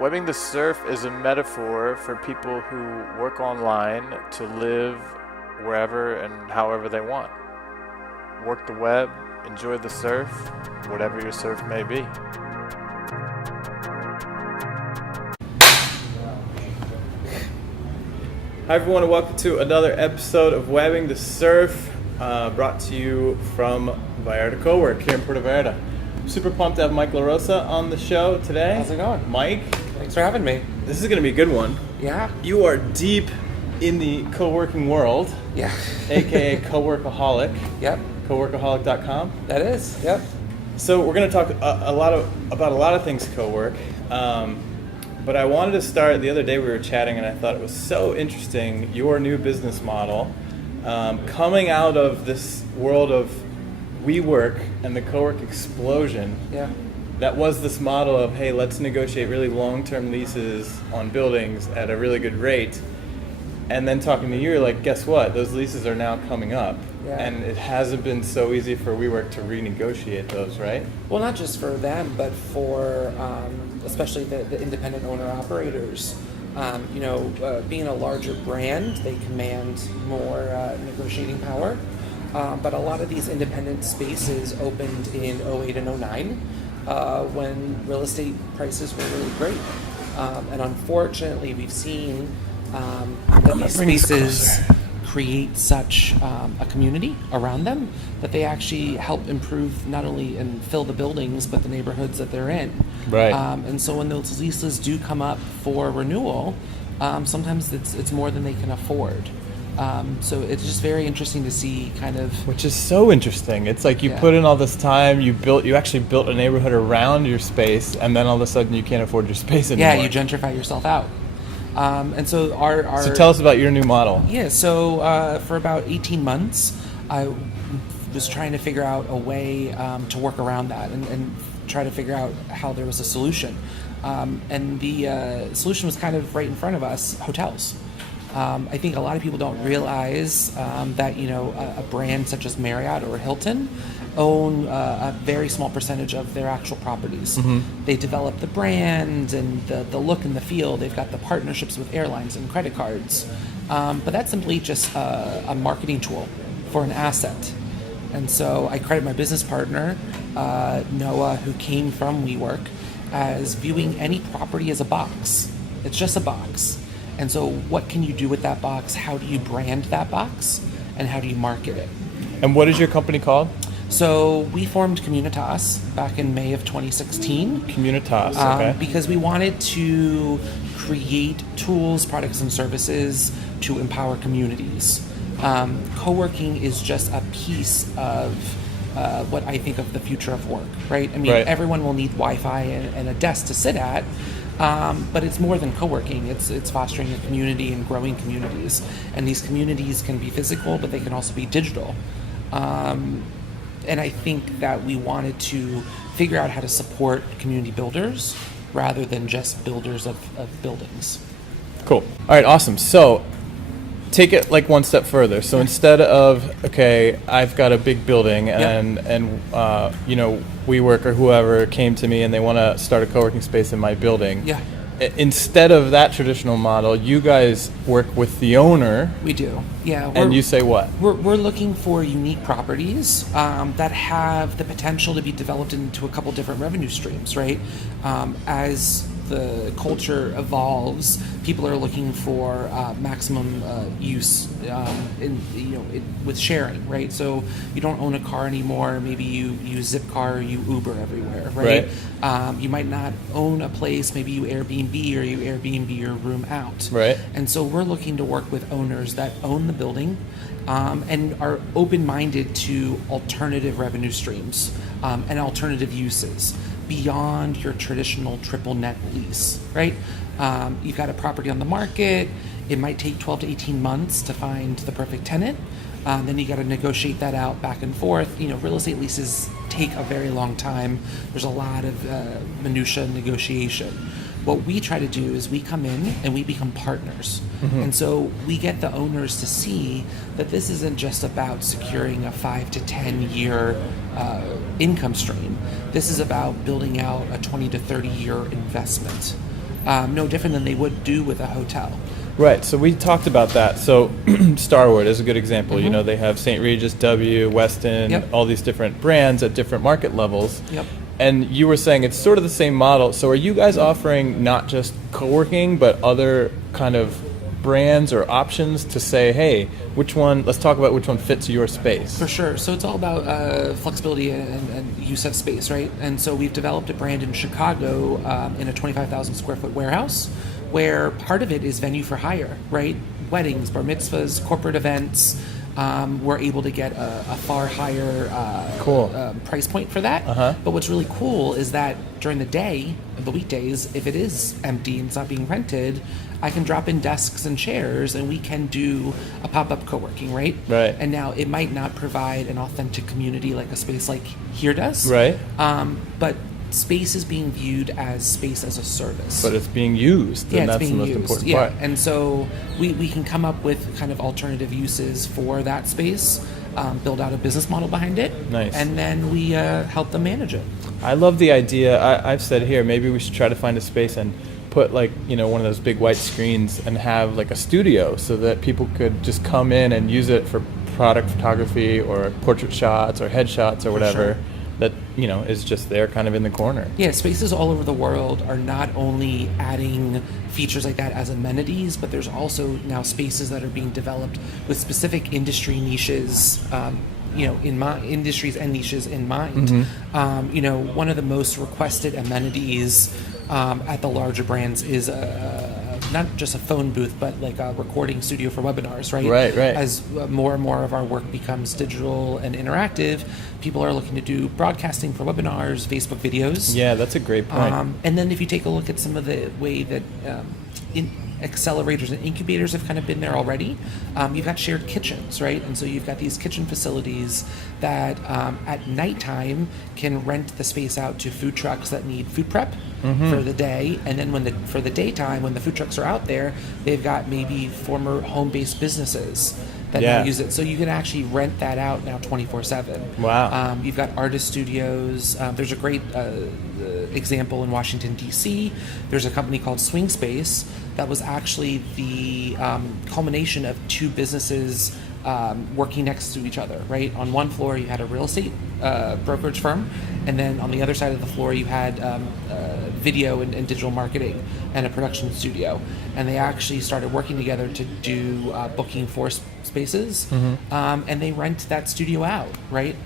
Webbing the surf is a metaphor for people who work online to live wherever and however they want. Work the web, enjoy the surf, whatever your surf may be. Hi everyone, and welcome to another episode of Webbing the Surf, brought to you from Vallarta CoWork here in Puerto Vallarta. I'm super pumped to have Mike LaRosa on the show today. How's it going? Mike, Thanks for having me. this is going to be a good one. Yeah. You are deep in the co-working world, Yeah. aka CoWorkaholic, Yep. coworkaholic.com. That is. Yep. So we're going to talk about a lot of things co-work, but I wanted to start. The other day we were chatting and I thought it was so interesting, your new business model, coming out of this world of WeWork and the co-work explosion. Yeah. That was this model of, hey, let's negotiate really long-term leases on buildings at a really good rate. And then talking to you, you're like, guess what? Those leases are now coming up. Yeah. And it hasn't been so easy for WeWork to renegotiate those, right? Well, not just for them, but for especially the independent owner-operators. Being a larger brand, they command more negotiating power. But a lot of these independent spaces opened in 08 and 09 when real estate prices were really great. And unfortunately, we've seen that these spaces create such a community around them that they actually help improve not only and fill the buildings, but the neighborhoods that they're in. Right. And so when those leases do come up for renewal, sometimes it's more than they can afford. So it's just very interesting to see kind of... Which is so interesting. It's like you put in all this time, you actually built a neighborhood around your space, and then all of a sudden you can't afford your space anymore. Yeah, you gentrify yourself out. And so our... So tell us about your new model. Yeah, so for about 18 months, I was trying to figure out a way to work around that and try to figure out how there was a solution. And the solution was kind of right in front of us, hotels. I think a lot of people don't realize that, a brand such as Marriott or Hilton own a very small percentage of their actual properties. Mm-hmm. They develop the brand and the look and the feel. They've got the partnerships with airlines and credit cards. But that's simply just a marketing tool for an asset. And so I credit my business partner, Noah, who came from WeWork, as viewing any property as a box. It's just a box. And so what can you do with that box? How do you brand that box? And how do you market it? And what is your company called? So we formed Communitas back in May of 2016. Communitas, okay. Because we wanted to create tools, products, and services to empower communities. Co-working is just a piece of what I think of the future of work, right? I mean, Everyone will need Wi-Fi and a desk to sit at. But it's more than co-working. It's fostering a community and growing communities. And these communities can be physical, but they can also be digital. And I think that we wanted to figure out how to support community builders rather than just builders of buildings. Cool. All right, awesome. So take it like one step further. So instead of, okay, I've got a big building and WeWork or whoever came to me and they want to start a co-working space in my building. Yeah. Instead of that traditional model, you guys work with the owner. We do. Yeah. And you say what? We're looking for unique properties that have the potential to be developed into a couple different revenue streams, right? As the culture evolves, people are looking for maximum use with sharing, right? So you don't own a car anymore. Maybe you use Zipcar or you Uber everywhere, right? You might not own a place. Maybe you Airbnb or you Airbnb your room out. Right. And so we're looking to work with owners that own the building and are open-minded to alternative revenue streams and alternative uses beyond your traditional triple net lease, right? You've got a property on the market. It might take 12 to 18 months to find the perfect tenant. Then you got to negotiate that out back and forth. Real estate leases take a very long time. There's a lot of minutia negotiation. What we try to do is we come in and we become partners. Mm-hmm. And so we get the owners to see that this isn't just about securing a 5 to 10 year income stream. This is about building out a 20 to 30 year investment. no different than they would do with a hotel. Right. So we talked about that. So Starwood is a good example. Mm-hmm. You know, they have St. Regis, W, Westin, Yep. all these different brands at different market levels. Yep. And you were saying it's sort of the same model. So are you guys offering not just co-working, but other kind of brands or options to say, hey, which one, let's talk about which one fits your space? For sure. So it's all about flexibility and use of space, right? And so we've developed a brand in Chicago in a 25,000 square foot warehouse where part of it is venue for hire, right? Weddings, bar mitzvahs, corporate events. We're able to get a far higher price point for that. Uh-huh. But what's really cool is that during the day, the weekdays, if it is empty and it's not being rented, I can drop in desks and chairs and we can do a pop-up co-working, right? Right. And now it might not provide an authentic community like a space like here does. Right. But space is being viewed as space as a service. But it's being used, and it's that's the being most used. important Yeah, part. and so we can come up with kind of alternative uses for that space, build out a business model behind it, Nice. and then we help them manage it. I love the idea. I've said here, maybe we should try to find a space and put like, you know, one of those big white screens and have like a studio so that people could just come in and use it for product photography or portrait shots or headshots or whatever. Sure. That, you know, is just there kind of in the corner. Yeah, spaces all over the world are not only adding features like that as amenities, but there's also now spaces that are being developed with specific industry niches, industries and niches in mind. Mm-hmm. One of the most requested amenities at the larger brands is not just a phone booth, but like a recording studio for webinars, right? Right. As more and more of our work becomes digital and interactive, people are looking to do broadcasting for webinars, Facebook videos. Yeah, that's a great point. And then if you take a look at some of the way that accelerators and incubators have kind of been there already, you've got shared kitchens, right? And so you've got these kitchen facilities that at nighttime can rent the space out to food trucks that need food prep for the day, and then for the daytime, when the food trucks are out there, they've got maybe former home-based businesses that now use it. So you can actually rent that out now 24/7. Wow. You've got artist studios. There's a great example in Washington, D.C. There's a company called Swing Space that was actually the culmination of two businesses working next to each other, right? On one floor, you had a real estate brokerage firm, and then on the other side of the floor, you had video and digital marketing and a production studio. And they actually started working together to do booking for spaces, and they rent that studio out, right?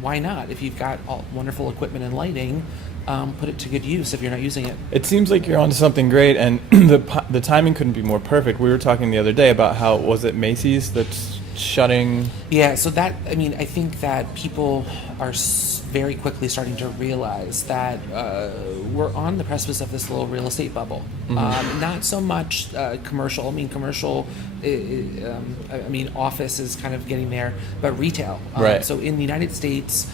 Why not? If you've got all wonderful equipment and lighting, put it to good use if you're not using it. It seems like you're onto something great, and the timing couldn't be more perfect. We were talking the other day about how, was it Macy's that's shutting? Yeah, so that, I think that people are very quickly starting to realize that we're on the precipice of this little real estate bubble. Not so much commercial. Commercial, office is kind of getting there, but retail. Right. So in the United States,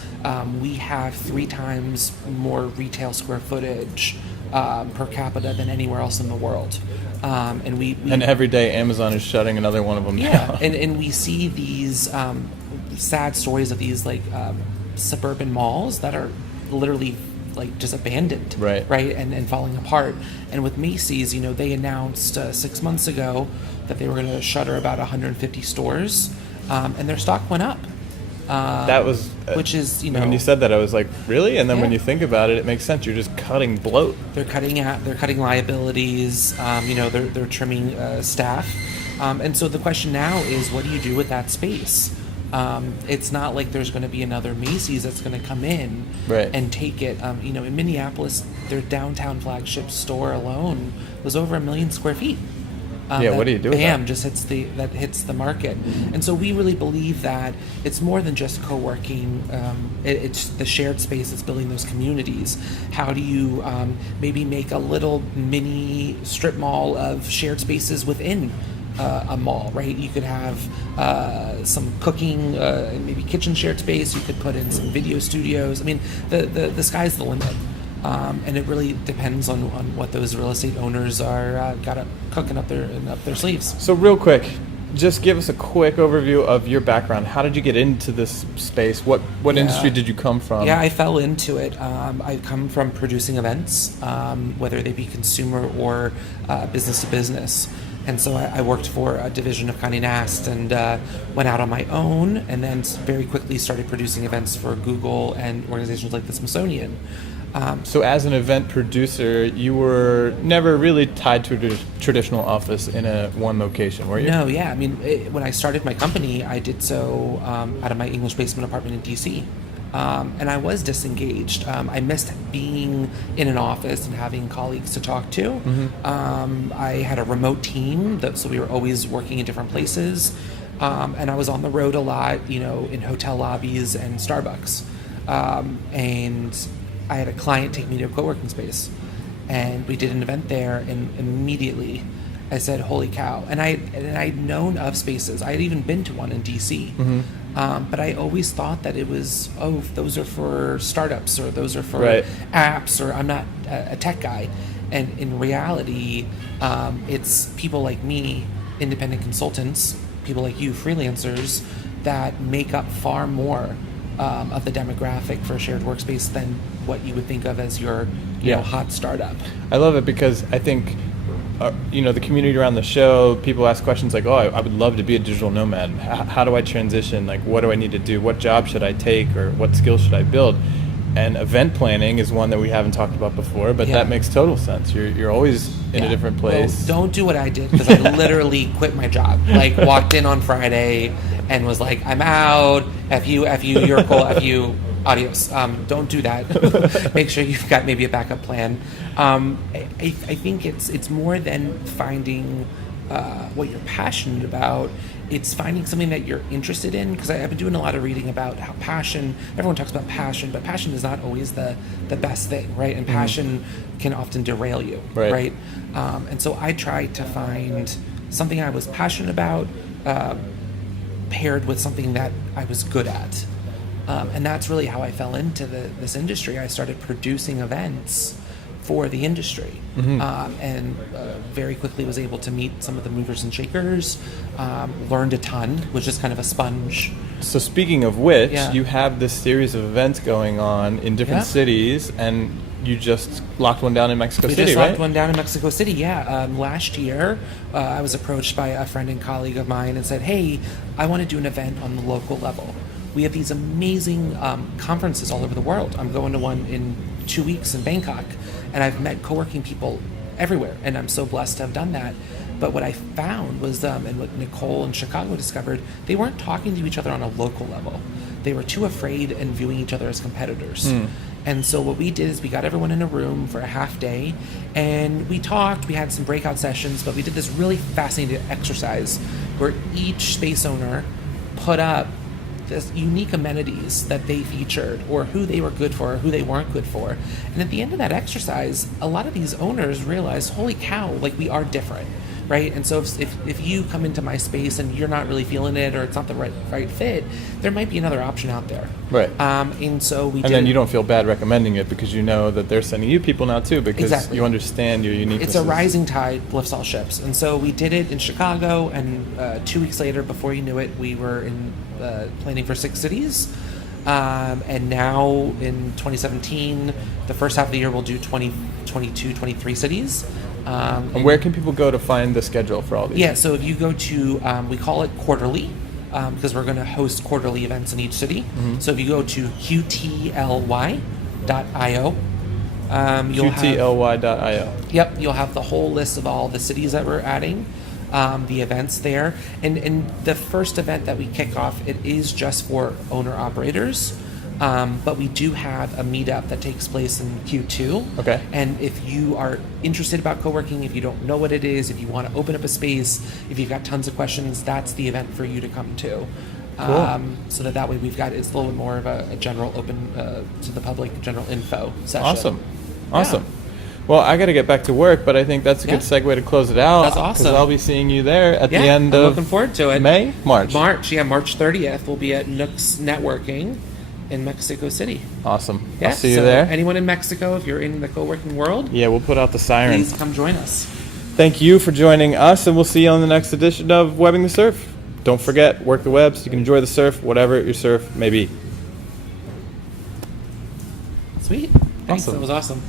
we have 3 times more retail square footage per capita than anywhere else in the world. And we And every day Amazon is shutting another one of them down. and we see these sad stories of these suburban malls that are literally just abandoned, right, and falling apart. And with Macy's, they announced 6 months ago that they were going to shutter about 150 stores, and their stock went up. That was, which is, when you said that, I was like, really? And then when Yeah. you think about it, it makes sense. You're just cutting bloat. They're cutting liabilities. They're trimming staff, and so the question now is, what do you do with that space? It's not like there's going to be another Macy's that's going to come in and take it. In Minneapolis, their downtown flagship store alone was over 1 million square feet. What do you do with that? Just hits the market. And so we really believe that it's more than just co-working. It's the shared space that's building those communities. How do you maybe make a little mini strip mall of shared spaces within a mall, right? You could have some cooking, maybe kitchen shared space. You could put in some video studios. The sky's the limit. And it really depends on what those real estate owners are got cooking up their sleeves. So real quick, just give us a quick overview of your background. How did you get into this space? What industry did you come from? Yeah, I fell into it. I come from producing events, whether they be consumer or business to business. And so I worked for a division of Condé Nast and went out on my own, and then very quickly started producing events for Google and organizations like the Smithsonian. So as an event producer, you were never really tied to a traditional office in one location, were you? No, yeah. I mean, when I started my company, I did so out of my English basement apartment in D.C. And I was disengaged. I missed being in an office and having colleagues to talk to. I had a remote team, so we were always working in different places. And I was on the road a lot, in hotel lobbies and Starbucks. And I had a client take me to a co-working space, and we did an event there, and immediately I said, holy cow. And I'd known of spaces. I had even been to one in DC. But I always thought that it was, those are for startups, or those are for apps, or I'm not a tech guy. And in reality, it's people like me, independent consultants, people like you, freelancers, that make up far more of the demographic for a shared workspace than what you would think of as your hot startup. I love it because I think the community around the show, people ask questions like, I would love to be a digital nomad. How do I transition? Like, what do I need to do? What job should I take, or what skills should I build? And event planning is one that we haven't talked about before, but that makes total sense. You're always in a different place. Well, don't do what I did, because I literally quit my job. Like, walked in on Friday and was like, I'm out. F you, you're cool. F you, adios. Don't do that. Make sure you've got maybe a backup plan. I think it's more than finding what you're passionate about. It's finding something that you're interested in, because I've been doing a lot of reading about how everyone talks about passion, but passion is not always the best thing, right? And passion can often derail you, right? And so I tried to find something I was passionate about, paired with something that I was good at. And that's really how I fell into this industry. I started producing events for the industry, and very quickly was able to meet some of the movers and shakers, learned a ton, was just kind of a sponge. So speaking of which, you have this series of events going on in different cities, and you just locked one down in Mexico City, right? We just locked one down in Mexico City, last year, I was approached by a friend and colleague of mine and said, hey, I want to do an event on the local level. We have these amazing conferences all over the world. I'm going to one in 2 weeks in Bangkok, and I've met co-working people everywhere, and I'm so blessed to have done that. But what I found was, and what Nicole in Chicago discovered, they weren't talking to each other on a local level. They were too afraid and viewing each other as competitors. And so what we did is we got everyone in a room for a half day, and we talked, we had some breakout sessions, but we did this really fascinating exercise where each space owner put up this unique amenities that they featured, or who they were good for, or who they weren't good for. And at the end of that exercise, a lot of these owners realized, holy cow, like, we are different, right? And so if you come into my space and you're not really feeling it, or it's not the right fit, there might be another option out there. Right. And so we then you don't feel bad recommending it, because you know that they're sending you people now too, because you understand your uniqueness. It's a rising tide lifts all ships. And so we did it in Chicago, and 2 weeks later, before you knew it, we were in planning for 6 cities. And now in 2017, the first half of the year, we'll do 22, 23 cities. And where can people go to find the schedule for all these? Yeah, so if you go to, we call it quarterly, because we're going to host quarterly events in each city. So if you go to qtly.io, qtly.io. Yep, you'll have the whole list of all the cities that we're adding, the events there. And the first event that we kick off, it is just for owner-operators. But we do have a meetup that takes place in Q2. Okay. And if you are interested about co-working, if you don't know what it is, if you want to open up a space, if you've got tons of questions, that's the event for you to come to. Cool. So that way it's a little bit more of a general open to the public, general info session. Awesome. Well, I got to get back to work, but I think that's a good segue to close it out. That's awesome. Because I'll be seeing you there at the end I'm of looking forward to it. March 30th. We'll be at Nooks Networking in Mexico City. Awesome. Yeah, I'll see you there. Anyone in Mexico, if you're in the co-working world, we'll put out the siren. Please come join us. Thank you for joining us, and we'll see you on the next edition of Webbing the Surf. Don't forget, work the web so you can enjoy the surf, whatever your surf may be. Sweet. Thanks. Awesome. That was awesome.